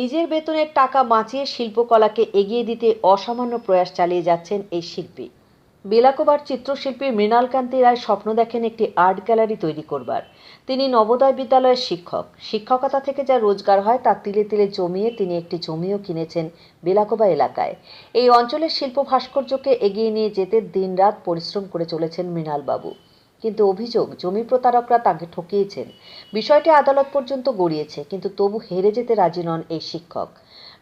নিজের বেতনের টাকা বাঁচিয়ে শিল্পকলাকে এগিয়ে দিতে অসামান্য প্রয়াস চালিয়ে যাচ্ছেন এই শিল্পী। বেলাকোবার চিত্রশিল্পী মৃণালকান্তি রায় স্বপ্ন দেখেন একটি আর্ট গ্যালারি তৈরি করবার। তিনি নবোদয় বিদ্যালয়ের শিক্ষক। শিক্ষকতা থেকে যা রোজগার হয় তা তিলে তিলে জমিয়ে তিনি একটি জমিও কিনেছেন বেলাকোবা এলাকায়। এই অঞ্চলের শিল্প ভাস্কর্যকে এগিয়ে নিয়ে যেতে দিনরাত পরিশ্রম করে চলেছেন মৃণালবাবু। কিন্তু অভিযোগ, জমি প্রতারকরা তাকে ঠকিয়েছেন। বিষয়টি আদালত পর্যন্ত গড়িয়েছে, কিন্তু তবু হেরে যেতে রাজি নন এই শিক্ষক।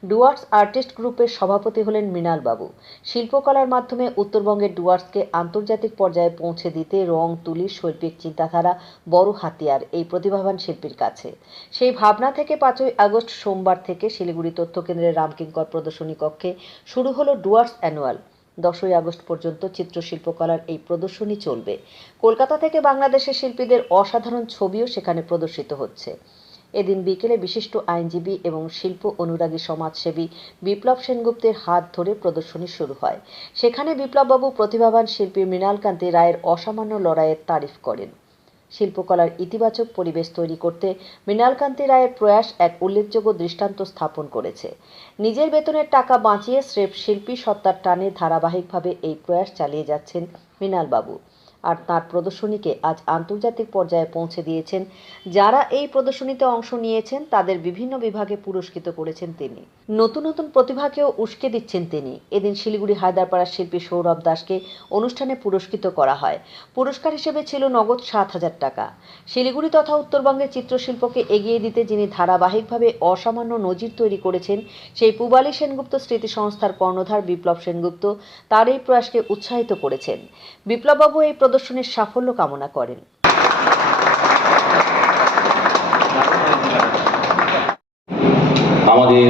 ডুয়ার্স আর্টিস্ট গ্রুপের সভাপতি হলেন মৃণাল বাবু। শিল্পকলার মাধ্যমে উত্তরবঙ্গের ডুয়ার্সকে আন্তর্জাতিক পর্যায়ে পৌঁছে দিতে রং, তুলি, শৈল্পিক চিন্তাধারা বড় হাতিয়ার এই প্রতিভাবান শিল্পীর কাছে। সেই ভাবনা থেকে পাঁচই আগস্ট সোমবার থেকে শিলিগুড়ি তথ্য কেন্দ্রের রামকিঙ্কর প্রদর্শনী কক্ষে শুরু হলো ডুয়ার্স অ্যানুয়াল। দশই আগস্ট পর্যন্ত চিত্রশিল্পকলার এই প্রদর্শনী চলবে। কলকাতা থেকে বাংলাদেশের শিল্পীদের অসাধারণ ছবিও সেখানে প্রদর্শিত হচ্ছে। এদিন বিকেলে বিশিষ্ট আইনজীবী এবং শিল্প অনুরাগী সমাজসেবী বিপ্লব সেনগুপ্তের হাত ধরে প্রদর্শনী শুরু হয়। সেখানে বিপ্লববাবু প্রতিভাবান শিল্পী মৃণালকান্তি রায়ের অসামান্য লড়াইয়ের তারিফ করেন। শিল্পকলার ইতিবাচক পরিবেশ তৈরি করতে মৃণালকান্তি রায়ের প্রয়াস এক উল্লেখযোগ্য দৃষ্টান্ত স্থাপন করেছে। নিজের বেতনের টাকা বাঁচিয়ে স্রেফ শিল্পী সত্তার টানে ধারাবাহিকভাবে এই প্রয়াস চালিয়ে যাচ্ছেন মৃণালবাবু। আর তার প্রদর্শনীকে আজ আন্তর্জাতিক পর্যায়ে পৌঁছে দিয়েছেন। যারা এই প্রদর্শনীতে অংশ নিয়েছেন, তাদের বিভিন্ন বিভাগে পুরস্কৃত করেছেন তিনি। নতুন নতুন প্রতিভাকেও উস্কে দিচ্ছেন তিনি। এদিন শিলিগুড়ি হায়দারপাড়ার শিল্পী সৌরভ দাসকে অনুষ্ঠানে পুরস্কৃত করা হয়। পুরস্কার হিসেবে ছিল নগদ সাত হাজার টাকা। শিলিগুড়ি তথা উত্তরবঙ্গের চিত্রশিল্পকে এগিয়ে দিতে যিনি ধারাবাহিকভাবে অসামান্য নজির তৈরি করেছেন, সেই পুবালী সেনগুপ্ত স্মৃতি সংস্থার কর্ণধার বিপ্লব সেনগুপ্ত তার এই প্রয়াসকে উৎসাহিত করেছেন। বিপ্লববাবু এই প্রদর্শনীর সাফল্য কামনা করেন। আমাদের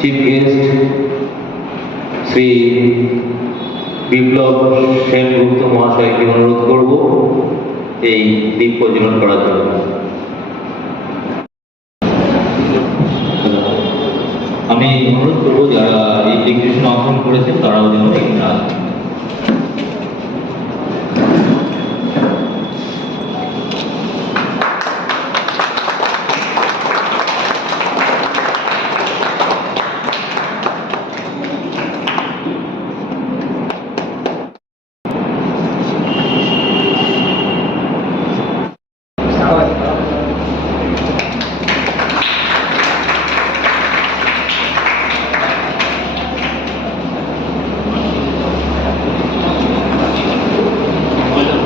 চিফ গেস্ট শ্রী বিপ্লব সেনগুপ্ত মহাশয়কে অনুরোধ করব এই দ্বীপ প্রজ্বলন করার জন্য। আমি অনুরোধ করব, যারা এই এক্সিবিশনে অংশগ্রহণ করেছেন, তারাও যেন এখানে আসেন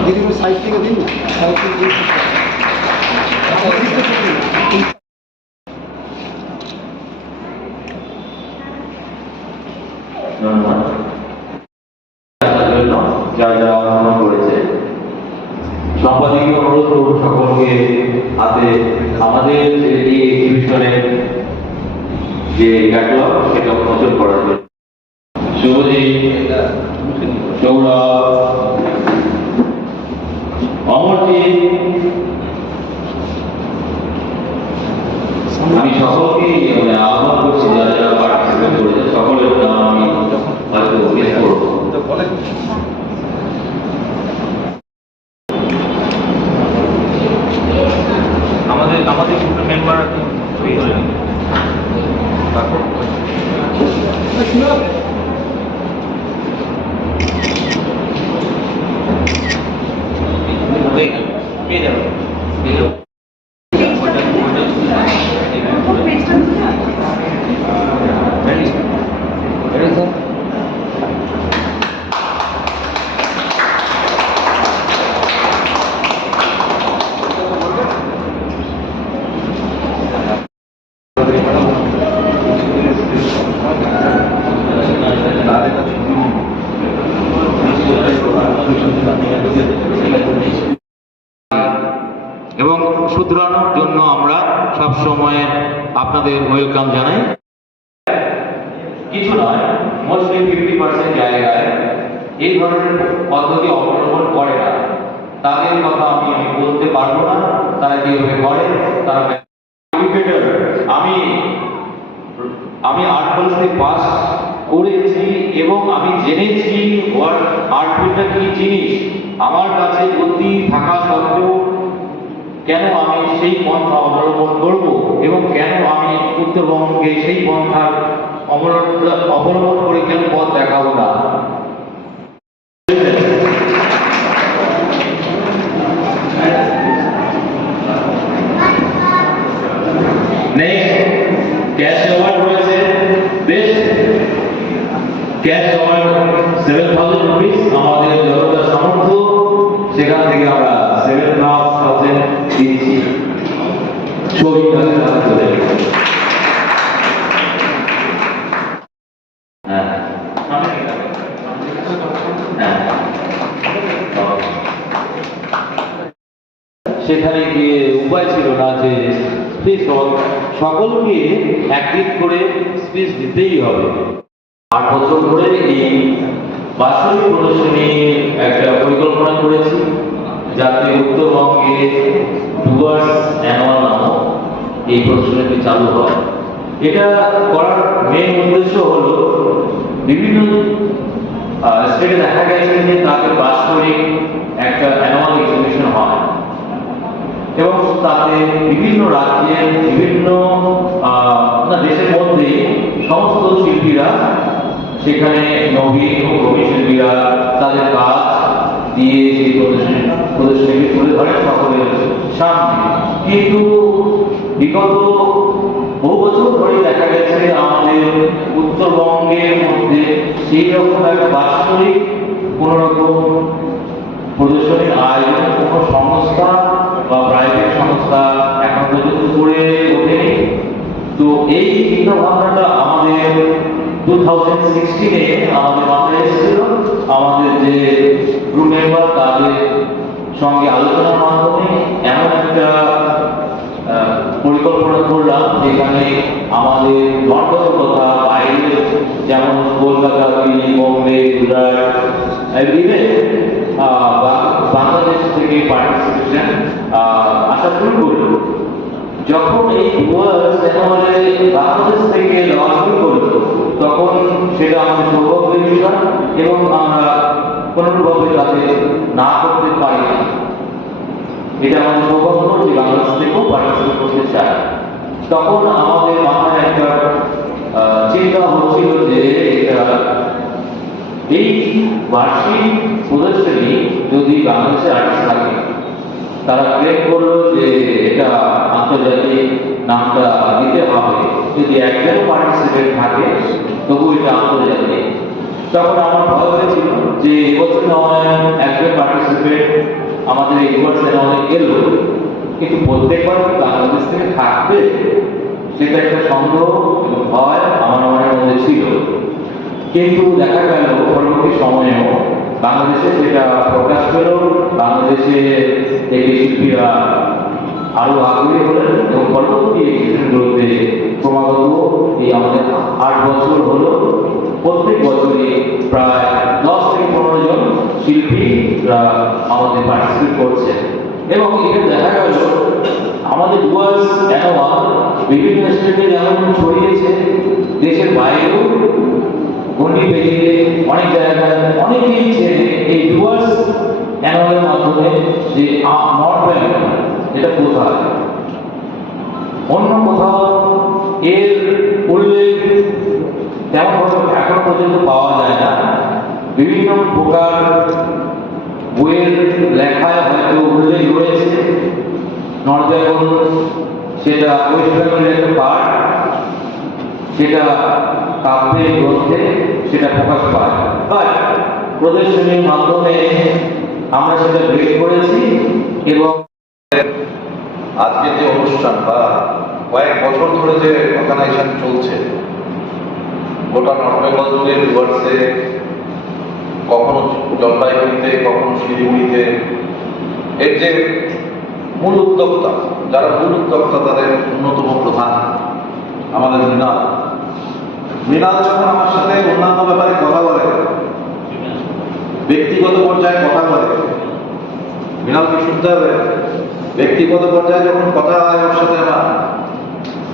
দিদি একটু সাইড থেকে দিন না সাইড থেকে দিন ধন্যবাদ আসার জন্য যারা যারা অংশগ্রহণ করেছে সম্পাদকীয় অনুরোধ করব সকলকে হাতে আমাদের যে এই এক্সিবিশনের যে ক্যাটালগ সেটা উন্মোচন করার জন্য শুভজিৎ সৌরভ অমরজিৎ আমি সকলকে মানে আহ্বান করছি যারা যারা পার্টিসিপেট করেছে সকলের নাম আমি হয়তো করব আমাদের আমাদের গ্রুপের মেম্বার ছবি হয়ে যাবে তারপর হয়ে গেল পেয়ে যাবে পেয়ে যাবে এবং শুধরানোর জন্য আমরা সব সময় আপনাদের ওয়েলকাম জানাই। কিছু নয় মোস্টলি ফিফটি পার্সেন্ট জায়গায়। এই ধরনের পদ্ধতি অবলম্বন করে না। তাদের কথা আমি বলতে পারব না, তারা কীভাবে করে, তারা আমি আমি আর্ট কলেজে পাস করেছি এবং আমি জেনেছি আর্ট ফিল্ডটা কি জিনিস। আমার কাছে বুদ্ধি থাকা সত্ত্বেও কেন আমি সেই পন্থা অবলম্বন করব এবং কেন আমি উত্তরবঙ্গকে সেই পন্থার অবলম্বন করে কেন পথ দেখাবো না? সেখানে গিয়ে উপায় ছিল না যে স্পিচ সকলকে একদিক করে স্পিচ দিতেই হবে। আট বছর ধরে এই বাৎসরিক প্রদর্শনীর একটা পরিকল্পনা করেছি। যাতে উত্তরবঙ্গে ডুয়ার্স অ্যানুয়াল নামক এই প্রদর্শনীটি চালু হয়। এটা করার মেন উদ্দেশ্য হলো বিভিন্ন স্টেটে দেখা গেছে যে তাদের বাৎসরিক একটা অ্যানুয়াল এক্সিবিশন হয়। এবং তাতে বিভিন্ন রাজ্যের বিভিন্ন দেশের মধ্যে সমস্ত শিল্পীরা সেখানে নবীন ও প্রবীণ শিল্পীরা তাদের কাজ দিয়ে সেই প্রদর্শনী, প্রদর্শনীকে তুলে ধরে সকলের সামনে। কিন্তু বিগত বহু বছর ধরে দেখা গেছে আমাদের উত্তরবঙ্গের মধ্যে সেই রকম বাৎসরিক কোনো রকম প্রদর্শনীর আয়োজন কোনো সংস্থা বা প্রাইভেট সংস্থা এখন পর্যন্ত করে ওঠেনি। তো এই চিন্তা ভাবনাটা আমাদের টু থাউজেন্ড সিক্সটিনে আমাদের মাথায় এসেছিল। আমাদের যে গ্রুপ মেম্বার তাদের সঙ্গে আলোচনার মাধ্যমে এমন একটা পরিকল্পনা করলাম যেখানে আমাদের নর্থ কথা বাইরে যেমন কলকাতা, দিল্লি, বোম্বে, গুজরাট বাংলাদেশ থেকে পার্টিসিপেশন আসা শুরু করল। যখন এই বাংলাদেশ থেকে লঞ্চ করল, তখন সেটা আমাদের সৌভাগ্যের বিষয় এবং আমরা কোনোভাবে তাদের না করতে পারি না এটা আমাদের সৌভাগ্য যে বাংলাদেশ থেকেও পার্টিসিপেট করতে চায়। তখন আমাদের মাথায় একটা চিন্তা হচ্ছিল যে এই বার্ষিক প্রদর্শনী যদি বাংলাদেশে আর্টিস্ট থাকে, তারা ক্লেম করল যে এটা আন্তর্জাতিক নামটা দিতে হবে। যদি একজন পার্টিসিপেট থাকে, তবু এটা আন্তর্জাতিক। তখন আমার ভয় হয়েছিল যে এবছর নয় একজন পার্টিসিপেট আমাদের এই বছর অনেক এলো, কিন্তু প্রত্যেকবার বাংলাদেশ থেকে থাকবে? সেটা একটা সন্দেহ ভয় আমার মনের মধ্যে ছিল। কিন্তু দেখা গেল, পরবর্তী সময়েও বাংলাদেশে সেটা প্রকাশ পেল, বাংলাদেশে থেকে শিল্পীরা আরও আগ্রহী হলেন এবং পরবর্তী ক্রমাগত এই আমাদের আট বছর হলো, প্রত্যেক বছরই প্রায় দশ থেকে পনেরো জন শিল্পীরা আমাদের পার্টিসিপেট করছে। এবং এটা দেখা গেল, আমাদের ডুয়ার্স অ্যাওয়ার্ড বিভিন্ন স্টেটে যেমন ছড়িয়েছে, দেশের বাইরেও গন্ডি পেরিয়ে অনেক জায়গায়, অনেকেই ছেড়ে এই ডুয়ার্স অ্যানুয়ালের মাধ্যমে যে নর্থ বেঙ্গল এটা কোথায়? অন্য কোথাও এর উল্লেখ তেমন এখন পর্যন্ত পাওয়া যায় না। বিভিন্ন প্রকার বইয়ের লেখায় হয়তো উল্লেখ রয়েছে। নর্থ বেঙ্গল সেটা ওয়েস্ট বেঙ্গলের একটা পার্ট সেটা কাব্যে গ্রন্থে সেটা প্রকাশ পায়। বাট প্রদর্শনীর মাধ্যমে আমরা সেটা ব্রেক করেছি এবং আজকে যে অনুষ্ঠান বা কয়েক বছর ধরে যে অর্গানাইজেশন চলছে, গোটা নর্থ বেঙ্গল জুড়ে ডুয়ার্সে কখনো জলপাইগুড়িতে, কখনো শিলিগুড়িতে। এর যে মূল উদ্যোক্তা, যারা মূল উদ্যোক্তা, তাদের অন্যতম প্রধান আমাদের মৃণাল মৃণাল যখন আমার সাথে অন্যান্য ব্যাপারে কথা বলে, ব্যক্তিগত পর্যায়ে কথা বলে মৃণালকে শুনতে হবে ব্যক্তিগত পর্যায়ে যখন কথা হয় ওর সাথে আমার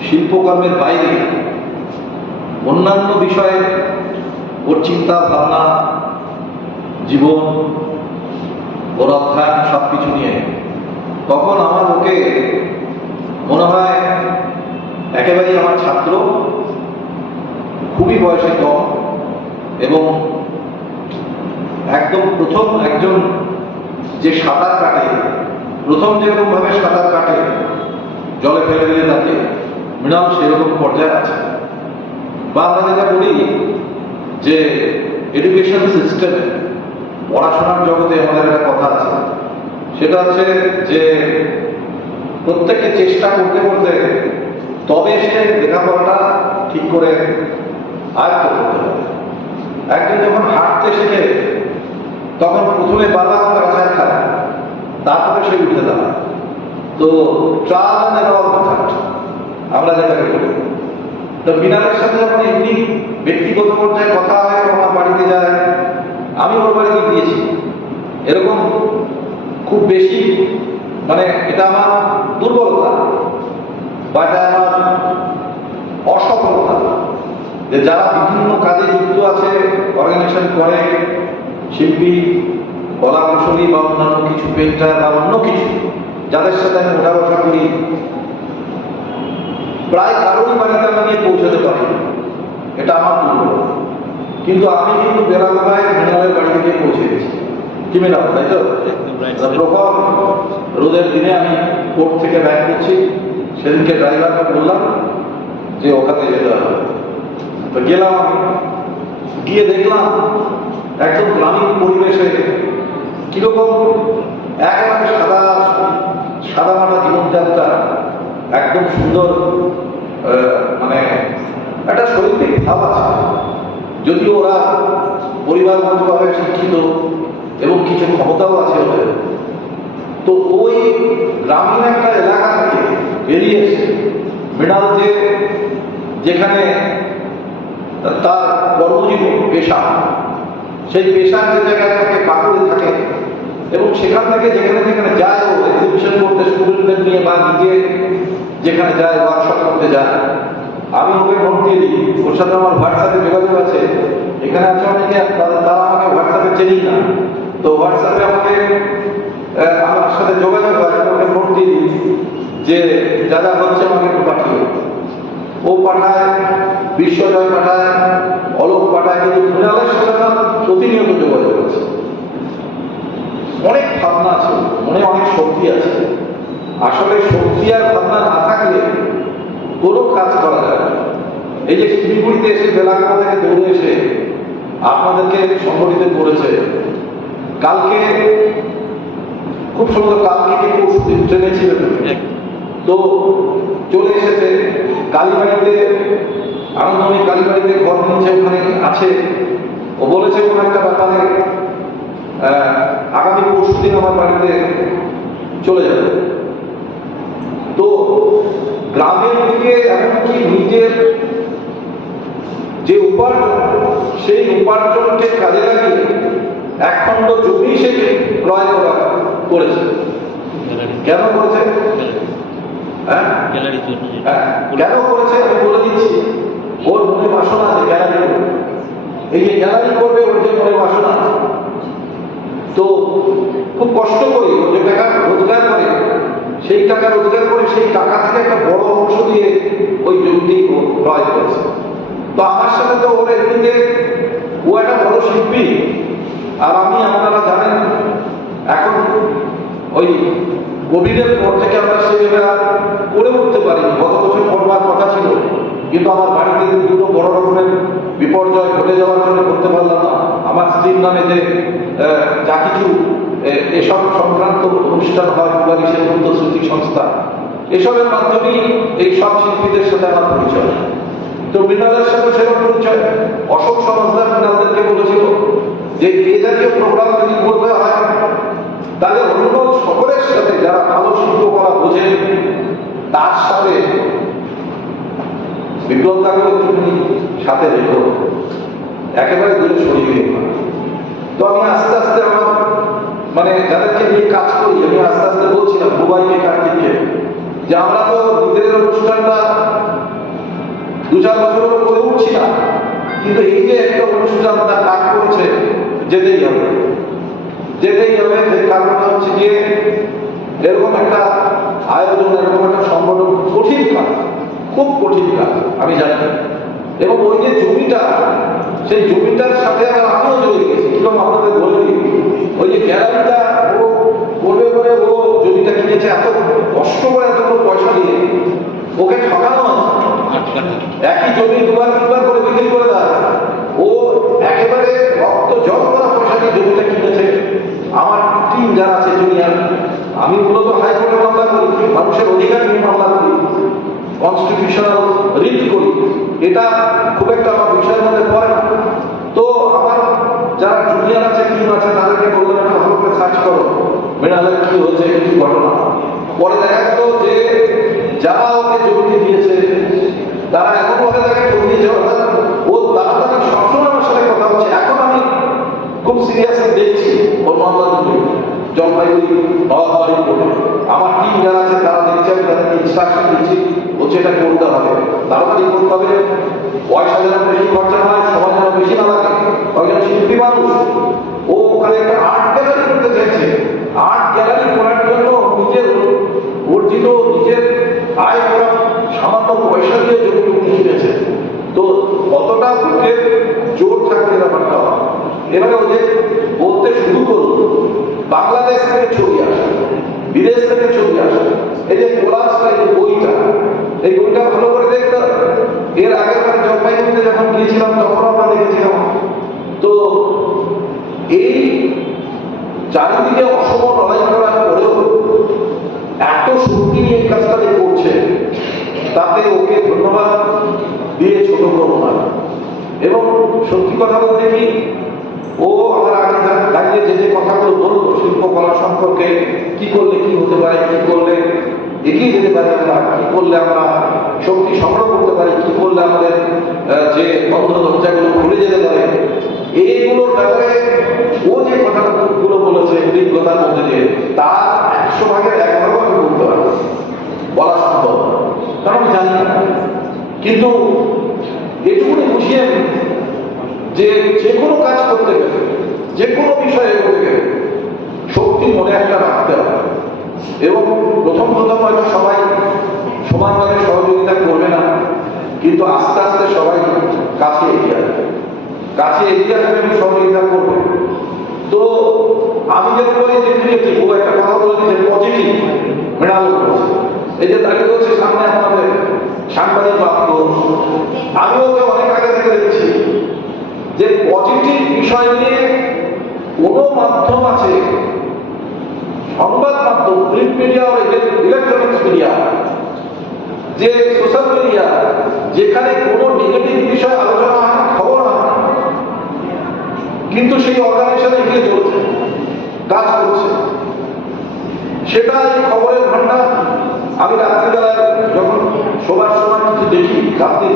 শিল্পকর্মের বাইরে, অন্যান্য বিষয়ে ওর চিন্তা ভাবনা জীবন অধ্যয়ন সব কিছু নিয়ে। তখন আমার ওকে মনে হয় একেবারেই আমার ছাত্র, খুবই বয়সে কম এবং একদম প্রথম একজন যে সাঁতার কাটে, প্রথম যেরকম ভাবে সাঁতার কাটে, জলে ফেলে দিলে তাকে মৃণাল সেরকম পর্যায়ে আছে। বা আমরা যেটা বলি যে এডুকেশন সিস্টেমে পড়াশোনার জগতে আমাদের একটা কথা আছে। সেটা হচ্ছে যে প্রত্যেককে চেষ্টা করতে করতে তবে সে লেখাপড়াটা ঠিক করে আয়ত্ত করতে হবে একজন যখন হাঁটতে শেখে, তখন প্রথমে বাবা তার কাছে খায় তারপরে সে উঠে দাঁড়ায়। তো ট্রাল আমরা যেটাকে বলি তো বিনালের সাথে যখন এমনি ব্যক্তিগত পর্যায়ে কথা হয় আমার বাড়িতে যায় আমি ওর বাড়িতে গিয়েছি। এরকম খুব বেশি মানে এটা আমার দুর্বলতা বা এটা আমার অসফলতা। যে যারা বিভিন্ন কাজে যুক্ত আছে অর্গানাইজেশন করে, শিল্পী, কলা কুশলী বা অন্যান্য কিছু পেন্টার বা অন্য কিছু, যাদের সাথে আমি ওঠা বসা করি, প্রায় কারোরই বাড়িতে আমি পৌঁছাতে পারি এটা আমার দুর্বল কিন্তু আমি কিন্তু বেলাবেলায় মৃণালের বাড়িতে গিয়ে পৌঁছে গেছি। কি মৃণাল তাই তো? প্রখর রোদের দিনে আমি কোর্ট থেকে ব্যাক করছি। সেদিনকে ড্রাইভারকে বললাম যে ওখানে যেতে হবে। তো গেলাম গিয়ে দেখলাম একদম গ্রামীণ পরিবেশে কীরকম একেবারে সাদা সাদা মাটা জীবনযাত্রা একদম সুন্দর আহ, মানে একটা শৈল্পিক ভাব আছে যদিও ওরা পরিবারগতভাবে শিক্ষিত এবং কিছু ক্ষমতাও আছে ওদের। তো ওই গ্রামীণ একটা এলাকা থেকে বেরিয়ে এসে যে যেখানে তার কর্মজীবন, পেশা, সেই পেশার যে জায়গায় থাকে কাপড়ে থাকে, এবং সেখান থেকে যেখানে যেখানে যায় ও এক্সিবিশন করতে স্টুডেন্টদের নিয়ে বা নিজে যেখানে যায় ওয়ার্কশপ করতে যায় আমি ওকে নোট দিয়ে দিই ওর সাথে আমার হোয়াটসঅ্যাপে যোগাযোগ আছে। এখানে আছে অনেকে তারা আমাকে হোয়াটসঅ্যাপে চেনেই না। তো হোয়াটসঅ্যাপে আমাকে আমার সাথে যোগাযোগ আমি ওকে নোট দিয়ে দিই যে, যা হচ্ছে আমাকে একটু পাঠিয়ে ও পাঠায়, বিশ্বজয় পাঠায়, অলোক পাঠায়, কিন্তু মৃণালের সাথে আমার প্রতিনিয়ত যোগাযোগ আছে। অনেক ভাবনা আছে, মনে অনেক শক্তি আছে। আসলে শক্তি আর ভাবনা না থাকলে কোনো কাজ করা যায় এই যে শিলিগুড়িতে এসে বেলাকাটা থেকে দৌড়ে এসে আপনাদেরকে সংগঠিত করেছে কালকে খুব সুন্দর কালকে কি পরশু দিন ট্রেনে ছিলেন তো চলে এসেছে কালীবাড়িতে আনন্দময়ী কালীবাড়িতে ঘর নিয়েছে ওখানে আছে। ও বলেছে কোনো একটা ব্যাপারে আগামী পরশু দিন আমার বাড়িতে চলে যাবে। গ্রামের দিকে এমনকি নিজের যে উপার্জন সেই উপার্জনকে কাজে লাগিয়ে এক খণ্ড জমি সে ক্রয় করা করেছে। কেন করেছে? হ্যাঁ? জন্য হ্যাঁ, কেন করেছে? আমি বলে দিচ্ছি। ওর মনে বাসনা আছে গ্যালারি এই যে গ্যালারি করবে ওর যে মনে বাসনা আছে। তো খুব কষ্ট করে ও যে টাকা রোজগার করে সেই টাকা রোজগার করে সেই টাকা থেকে একটা বড় অংশ দিয়ে ওই ও ক্রয় করেছে। তো আমার সাথে তো ওর এমনিতে ও একটা বড় শিল্পী, আর আমি, আপনারা জানেন, এখন ওই কোভিডের পর থেকে আমরা সেভাবে আর করে উঠতে পারিনি। গত বছর করবার কথা ছিল, কিন্তু আমার বাড়িতে দুটো বড় রকমের বিপর্যয় ঘটে যাওয়ার জন্য করতে পারলাম না। আমার স্ত্রীর নামে যে যা কিছু এসব সংক্রান্ত অনুষ্ঠান হয় কুমারী সেনগুপ্ত স্মৃতি সংস্থা। এসবের মাধ্যমেই এই সব শিল্পীদের সাথে আমার পরিচয়। তো মৃণালের সাথে সেরকম পরিচয়। অশোক সমাজদার মৃণালদেরকে বলেছিল যে এ জাতীয় প্রোগ্রাম যদি করতে হয়, তাহলে অন্য সকলের সাথে যারা ভালো শিল্পকলা বোঝেন তার সাথে বিপ্লবদাকে তুমি সাথে রেখো। একেবারে দূরে সরিয়ে তো আমি আস্তে আস্তে আমার মানে যাদেরকে নিয়ে কাজ করি, আমি আস্তে আস্তে বলছিলাম দুবাইকে কার্তিককে যে আমরা তো নিজেদের অনুষ্ঠানটা দু চার বছর করে উঠছি না। কিন্তু এই যে একটা অনুষ্ঠান তার কাজ করেছে, যেতেই হবে। যেতেই হবে যে কারণটা হচ্ছে গিয়ে এরকম একটা আয়োজন, এরকম একটা সংগঠন কঠিন কাজ, খুব কঠিন কাজ, আমি জানি। এবং ওই যে জমিটা, সেই জমিটার সাথে আমিও জড়িয়ে গেছি। এবং আপনাদের বলে গ্যালারিটা ও করবে করে ও জমিটা কিনেছে এত কষ্ট করে এতগুলো পয়সা দিয়ে। ওকে ঠকানো একই জমি দুবার, তিনবার করে বিক্রি করে দেয় ও একেবারে রক্ত জল করা পয়সা দিয়ে জমিটা কিনেছে। আমার টিম যারা আছে জুনিয়র আমি মূলত হাইকোর্টে মামলা করি, মানুষের অধিকার নিয়ে মামলা করি কনস্টিটিউশনাল রিট করি। এটা খুব একটা আমার বিষয়ের মধ্যে পড়ে না তো আমার যারা জুনিয়র আছে টিম আছে তাদেরকে বললাম একটা ভালো করে সার্চ করো মৃণালের কি হয়েছে কি ঘটনা পরে দেখা গেল যে যারা ওকে জমি দিয়েছে, তারা এমন ভাবে তাকে জমি অর্থাৎ ও তাড়াতাড়ি সবসময় আমার সাথে কথা হচ্ছে এখন আমি খুব সিরিয়াসলি দেখছি ওর মামলা জলপাইগুড়ি আমার টিম যারা আছে, তারা দেখছে, আমি তাদেরকে ইনস্ট্রাকশন দিচ্ছি হচ্ছে এটা করতে হবে। তাড়াতাড়ি করতে হবে। পয়সা যেন বেশি খরচা হয়, সময় যেন বেশি না লাগে। কয়েকজন শিল্পী মানুষ, ও ওখানে একটা আর্ট এবারে ওদের বলতে শুরু করল বাংলাদেশ থেকে ছবি আসে, বিদেশ থেকে ছবি আসে। এই যে কোলাসটা এই বইটা এই বইটা ভালো করে দেখতে। এর আগের বার জলপাইগুড়িতে যখন গিয়েছিলাম, তখন আমরা দেখেছিলাম। তো এই চারিদিকে অসম লড়াই করার পরেও এত শক্তি নিয়ে কাজটা করছে, তাতে ওকে ধন্যবাদ দিয়ে ছোট করব এবং সত্যি কথা বলতে কি আগে দাঁড়িয়ে যে যে কথাগুলো বলল শিল্পকলা সম্পর্কে কি করলে কি হতে পারে, কি করলে এগিয়ে যেতে পারি আমরা, কি করলে আমরা শক্তি সংগ্রহ করতে পারি, কি করলে আমাদের যে বন্ধ দরজাগুলো খুলে যেতে পারে, এইগুলোর ব্যাপারে ও যে কথাগুলো বলেছে অভিজ্ঞতার মধ্যে দিয়ে, তার একশো ভাগের ভাগও আমি বলতে পারব। বলা সম্ভব কারণ আমি জানি কিন্তু এটুকুনি বুঝিয়ে যে যে কোনো কাজ করতে গেলে যে কোনো বিষয়ে এগোতে শক্তি মনে একটা রাখতে হবে। এবং প্রথম প্রথম হয়তো সবাই সমানভাবে সহযোগিতা করবে না, কিন্তু আস্তে আস্তে সবাই কাছে এগিয়ে আসবে। কাছে এগিয়ে আসবে এবং সহযোগিতা করবে। তো আমি যে বলি যে ক্রিয়েটিভ ও একটা কথা বলে যে পজিটিভ বলেছে। এই যে দাঁড়িয়ে বলছে, সামনে আপনাদের সাংবাদিক বাক্য। আমি ওকে অনেক আগে থেকে দেখছি যে পজিটিভ বিষয় নিয়ে কোনো মাধ্যম আছে। সংবাদ মাধ্যম প্রিন্ট মিডিয়া ও ইলেকট্রনিক্স মিডিয়া যে সোশ্যাল মিডিয়া যেখানে কোনো নেগেটিভ বিষয় আলোচনা হয়, খবর হয়। কিন্তু সেই অর্গানাইজেশন এগিয়ে চলছে, কাজ করছে। সেটা এই খবরের ভান্ডার আমি রাত্রিবেলায় যখন শোবার সময় কিছু দেখি, রাত্রি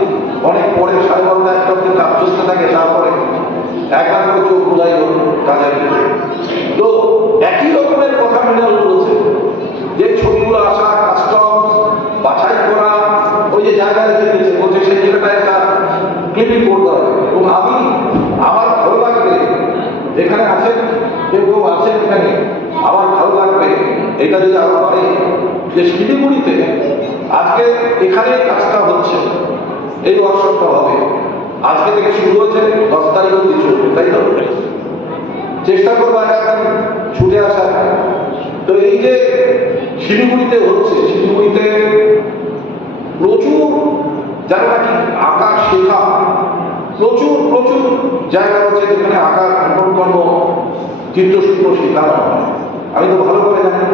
অনেক পরে সাড়ে বারোটা, একটা কাজ চলতে থাকে, তারপরে একা করে চোখ খোলাই কাজের তো একই রকমের কথা মৃণাল বলেছে, যে ছবিগুলো আসা কাস্টম বাছাই করা, ওই যে জায়গায় যেতেছে বলছে সেই জায়গাটা একটা ক্লিপিং করতে হবে। এবং আমি আমার ভালো লাগবে এখানে আছেন কেউ কেউ আছেন এখানে, আমার ভালো লাগবে এটা যদি আরও পারে যে শিলিগুড়িতে আজকে এখানে কাজটা হচ্ছে, এই ওয়ার্কশপটা হবে। আজকে থেকে শুরু হয়েছে, দশ তারিখ অব্দি চলবে, তাই তো চেষ্টা করব এখন ছুটে আসার। তো এই যে শিলিগুড়িতে হচ্ছে, শিলিগুড়িতে প্রচুর যারা নাকি আঁকা শেখা, প্রচুর প্রচুর জায়গা আছে যেখানে আঁকা অঙ্কন কর্ম চিত্রশিল্প শেখানো হয়। আমি তো ভালো করে জানি।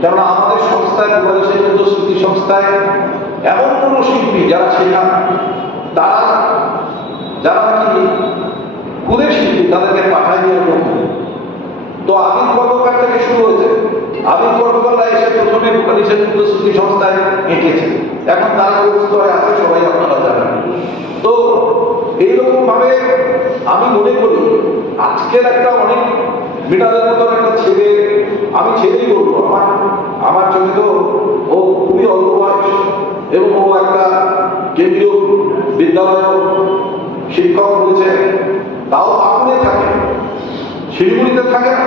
কেননা আমাদের সংস্থায় বাংলাদেশের স্মৃতি সংস্থায় এমন কোনো শিল্পী যারা শেখান তারা যারা নাকি খুদের শিল্পী তাদেরকে পাঠায় দিয়ে তো আবির কর্মকার থেকে শুরু হয়েছে। আবির কর্মকাররা এসে প্রথমে ভুটানিসের স্মৃতি সংস্থায় এঁকেছে। এখন তারা স্তরে আছে, সবাই আপনারা জানেন। তো এইরকম ভাবে আমি মনে করি, আজকের একটা অনেক বিড়ালের মতন একটা ছেলে, আমি ছেলেই বলব, আমার আমার চোখে তো ও খুবই অল্প বয়স, এবং ও একটা কেন্দ্রীয় বিদ্যালয় শিক্ষক রয়েছে, তাও পাকুড়ে থাকে। শিলিগুড়িতে থাকে না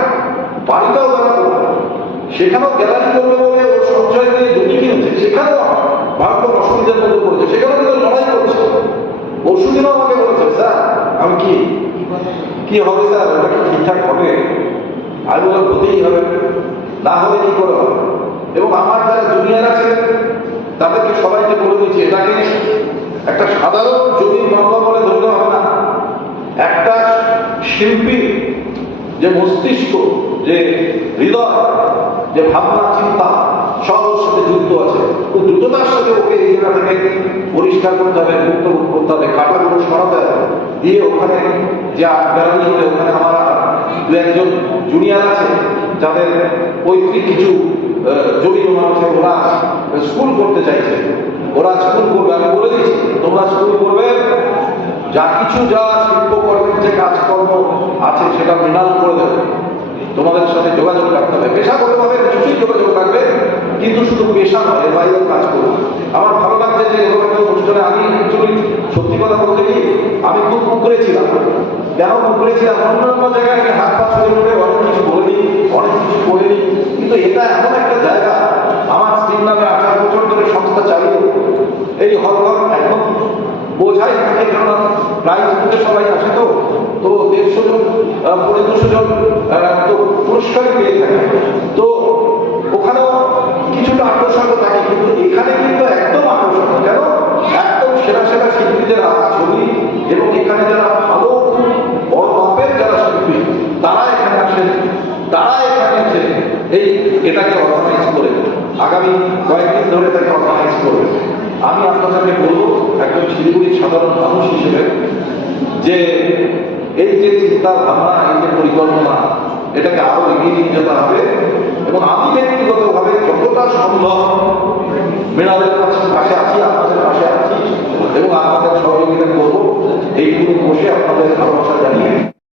বাড়িটাও বেড়াতে সেখানেও গ্যালারি করবে বলে ও সঞ্চয় দিয়ে জমি কিনেছে। সেখানেও ভারত ভয়ানক অসুবিধার মধ্যে পড়েছে। সেখানে কিন্তু লড়াই করছে। দিনও আমাকে বলেছে, স্যার, আমি কি? কি হবে, স্যার? ওটা কি ঠিকঠাক হবে? আমি বললাম, হতেই হবে। না হলে কি করে এবং আমার যারা জুনিয়র আছে, তাদেরকে সবাইকে বলে দিচ্ছি এটাকে একটা সাধারণ জমির মামলা বলে ধরতে হবে না। একটা শিল্পী যে মস্তিষ্ক, যে হৃদয়, যে ভাবনা, চিন্তা সব ওর সাথে যুক্ত আছে। খুব দ্রুততার সাথে ওকে এই থেকে পরিষ্কার করতে হবে, মুক্ত করতে হবে, কাটাগুলো সরাতে হবে। দিয়ে ওখানে যে গ্যালারি হবে ওখানে আমার দু একজন জুনিয়র আছে, যাদের পৈতৃক কিছু জমি জমা ওরা স্কুল করতে চাইছে। ওরা স্কুল করবে, আমি বলে দিচ্ছি, তোমরা স্কুল করবে। যা কিছু যা শিল্পকর্মের যে কাজকর্ম আছে, সেটা মৃণাল করে দেবে। তোমাদের সাথে যোগাযোগ রাখতে হবে। পেশাগতভাবে কিছুই যোগাযোগ রাখবে, কিন্তু শুধু পেশা নয়, এর বাইরেও কাজ করবে। আমার ভালো লাগছে যে এরকম একটা অনুষ্ঠানে আমি অ্যাকচুয়ালি সত্যি কথা বলতে কি আমি খুব পুকুরে ছিলাম। কেন পুকুরে ছিলাম? অন্যান্য জায়গায় হাত পা ছড়ে অনেক কিছু বলিনি, অনেক কিছু করিনি। কিন্তু এটা এমন একটা জায়গা আমার স্ত্রীর নামে আঠারো বছর ধরে সংস্থা চালিয়ে এই হলঘর এখন বোঝাই থাকে কেননা প্রায় সবাই আসে তো তো দেড়শো জন আহ, পনেরো দুশো জন তো পুরস্কারই পেয়ে থাকে। তো আগামী কয়েকদিন ধরে তাকে অর্গানাইজ করবে আমি আপনাদেরকে বলব, একজন শিলিগুড়ির সাধারণ মানুষ হিসেবে, যে এই যে চিন্তা ভাবনা, এই যে পরিকল্পনা, এটাকে আরও এগিয়ে নিয়ে যেতে হবে এবং আমি ব্যক্তিগতভাবে যতটা সম্ভব মেয়েদের কাছে পাশে আছি, আপনাদের পাশে আছি এবং আপনাদের সহযোগিতা করব। এইগুলো বসে আপনাদের ভালো